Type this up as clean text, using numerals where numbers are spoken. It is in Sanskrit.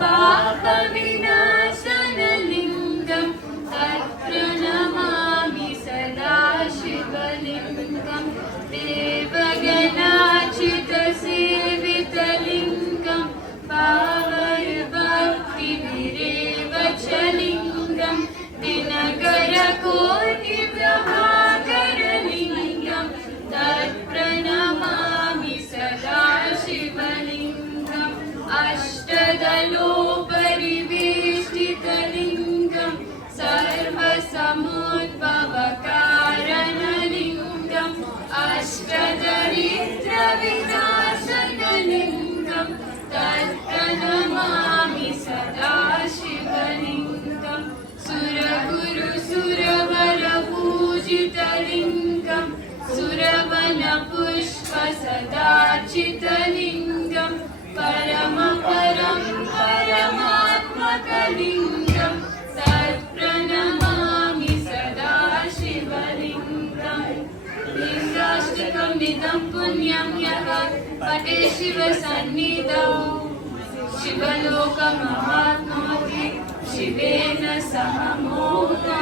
पापविनाशनलिङ्गं तत्प्रणमामि सदा शिवलिङ्गं देवगणाच्युतसेवितलिङ्गं पावनभक्तिभिरेव च लिङ्गं दिनकरकोटिप्रभाकरलिङ्गं तत्प्रणमामि सदा शिवलिङ्गम् अष्टदलोपरिवेष्टितलिङ्गं सर्वसमुद्भवकारणलिङ्गम् अष्टदरिद्रविनाशनलिङ्गं तत्प्रणमामि सदा शिवलिङ्गं सुरगुरुसुरवरपूजितलिङ्गं सुरवनपुष्पसदाचितलिङ्गं परमात्मकलिङ्गं तत्प्रणमामि सदा शिवलिङ्गं लिङ्गाष्टकं निदं पुण्यं यः पठे शिवसन्निधौ शिवलोकमहात्नोति शिवेन सह मोदते।